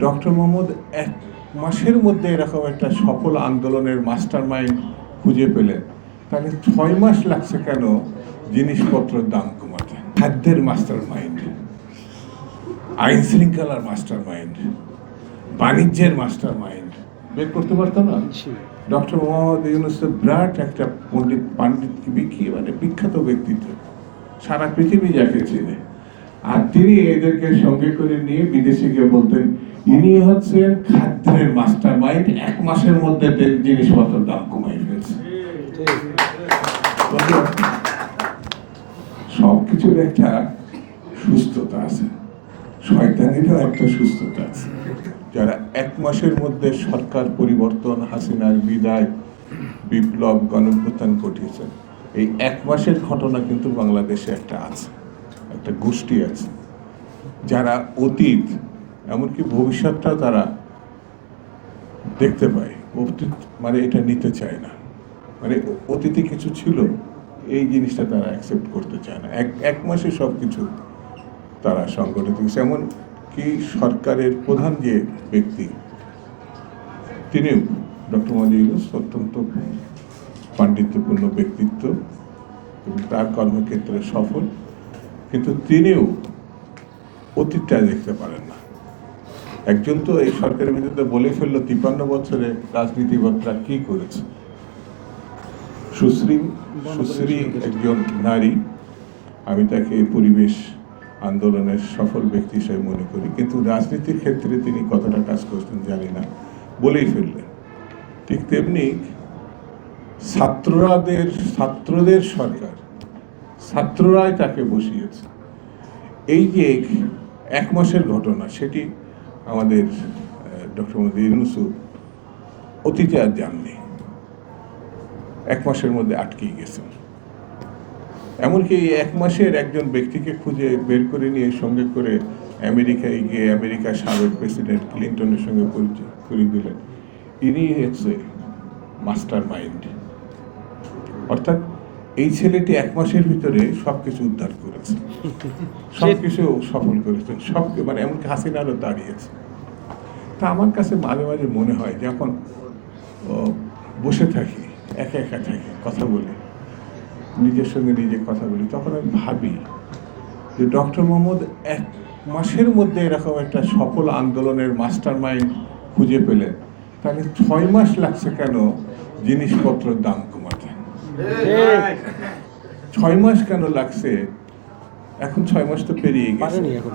Doctor Mohammad এক মাসের মধ্যে এরকম একটা সফল আন্দোলনের মাস্টার মাইন্ড খুঁজে পেলেন তাহলে ছয় মাস লাগছে কেন জিনিসপত্রের দাম কমাতে? খাদ্যের মাস্টার মাইন্ড আইন শৃঙ্খলার মাস্টার মাইন্ড বাণিজ্যের মাস্টার মাইন্ড বের করতে পারতো না? ডক্টর মোহাম্মদ ইউনুস বিরাট একটা পণ্ডিত পাণ্ডিত বিখ্যাত মানে বিখ্যাত ব্যক্তিত্ব। সারা পৃথিবী যাকে চিনে। আর তিনি এদেরকে সঙ্গে করে নিয়ে বিদেশে গিয়ে বলতেন, ইনি হচ্ছেন খাদ্যের মাস্টার মাইন্ড এক মাসের মধ্যে জিনিসপত্রের দাম কমাই ফেলছে। সব কিছুর একটা সুস্থতা আছে। শয়তানিরও একটা সুস্থতা আছে। যারা এক মাসের মধ্যে সরকার পরিবর্তন, হাসিনার বিদায়, বিপ্লব গণভ্যুত্থান ঘটিয়েছেন, এই এক মাসের ঘটনা কিন্তু বাংলাদেশে একটা আছে। একটা গোষ্ঠী আছে, যারা অতীত, এমনকি ভবিষ্যৎটা তারা দেখতে পায়। অতীত মানে এটা নিতে চায় না। মানে অতীতে কিছু ছিল, এই জিনিসটা তারা অ্যাকসেপ্ট করতে চায় না। এক এক মাসে সব কিছু তারা সংগঠিত হয়েছে। এমন কি সরকারের প্রধান যে ব্যক্তি, তিনিও ডক্টর ইউনুস, অত্যন্ত পাণ্ডিত্যপূর্ণ ব্যক্তিত্ব এবং তার কর্মক্ষেত্রে সফল। কিন্তু তিনিও অতীতটা দেখতে পারেন না। একজন তো এই সরকারের বিরুদ্ধে বলে ফেলল, তিপ্পান্ন বছরে রাজনীতিবিদরা কি করেছে? সুশ্রী সুশ্রী একজন নারী, আমি তাকে পরিবেশ আন্দোলনের সফল ব্যক্তি হিসেবে মনে করি। কিন্তু রাজনীতির ক্ষেত্রে তিনি কতটা কাজ করতেন জানি না, বলেই ফেললেন। ঠিক তেমনি ছাত্ররাদের ছাত্রদের সরকার ছাত্ররাই তাকে বসিয়েছে। এই যে এক মাসের ঘটনা, সেটি আমাদের ডক্টর মোদী ইউনুসু অতীতে আর যাননি এক মাসের মধ্যে আটকেই গেছেন। এমনকি এই এক মাসের একজন ব্যক্তিকে খুঁজে বের করে নিয়ে সঙ্গে করে আমেরিকায় গিয়ে আমেরিকার সাবেক প্রেসিডেন্ট ক্লিন্টনের সঙ্গে পরিচয় করিয়ে দিলেন। ইনি হচ্ছে মাস্টার মাইন্ড অর্থাৎ এই ছেলেটি এক মাসের ভিতরে সব কিছু উদ্ধার করেছে। সব কিছু সফল করেছে। সব মানে এমনকি হাসিনারও দাঁড়িয়েছে। তা আমার কাছে মাঝে মাঝে মনে হয় যখন বসে থাকি, একা একা থাকি, কথা বলি, নিজের সঙ্গে নিজে কথা বলি। তখন আমি ভাবি যে ডক্টর মোহাম্মদ এক মাসের মধ্যে এরকম একটা সফল আন্দোলনের মাস্টার মাইন্ড খুঁজে পেলেন। তাহলে ছয় মাস লাগছে কেন জিনিসপত্রের দাম কমাতে? ছয় মাস কেন লাগছে? এখন ছয় মাস তো পেরিয়ে গেছে। এখন।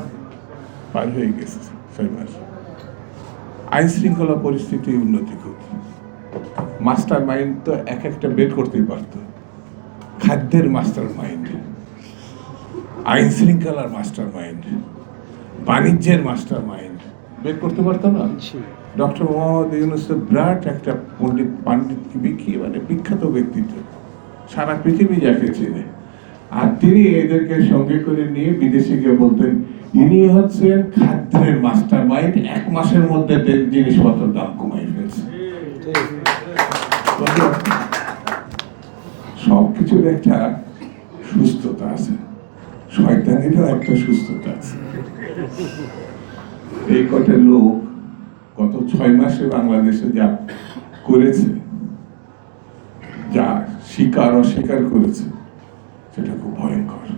পার হয়ে গেছে ছয় মাস। আইন শৃঙ্খলা পরিস্থিতি উন্নতি করত মাস্টার মাইন্ড তো এক একটা বের করতেই পারত। খাদ্যের মাস্টার মাইন্ড। আইন শৃঙ্খলার মাস্টার মাইন্ড। বাণিজ্যের মাস্টার মাইন্ড। বের করতে পারতো না? ডক্টর মোহাম্মদ ইউনুস বিরাট একটা পণ্ডিত পাণ্ডিত বিখ্যাত মানে বিখ্যাত ব্যক্তিত্ব। সারা পৃথিবী যাকে চিনে। আর তিনি এদেরকে সঙ্গে করে নিয়ে বিদেশে গিয়ে বলতেন, ইনি হচ্ছেন খাদ্যের মাস্টার মাইন্ড এক মাসের মধ্যে জিনিসপত্রের দাম কমাই ফেলছে। সব কিছুর একটা সুস্থতা আছে। শয়তানিরও একটা সুস্থতা আছে। এই কটা লোক গত ছয় মাসে বাংলাদেশে যা করেছে যা স্বীকার অস্বীকার করেছে সেটা খুব ভয়ঙ্কর।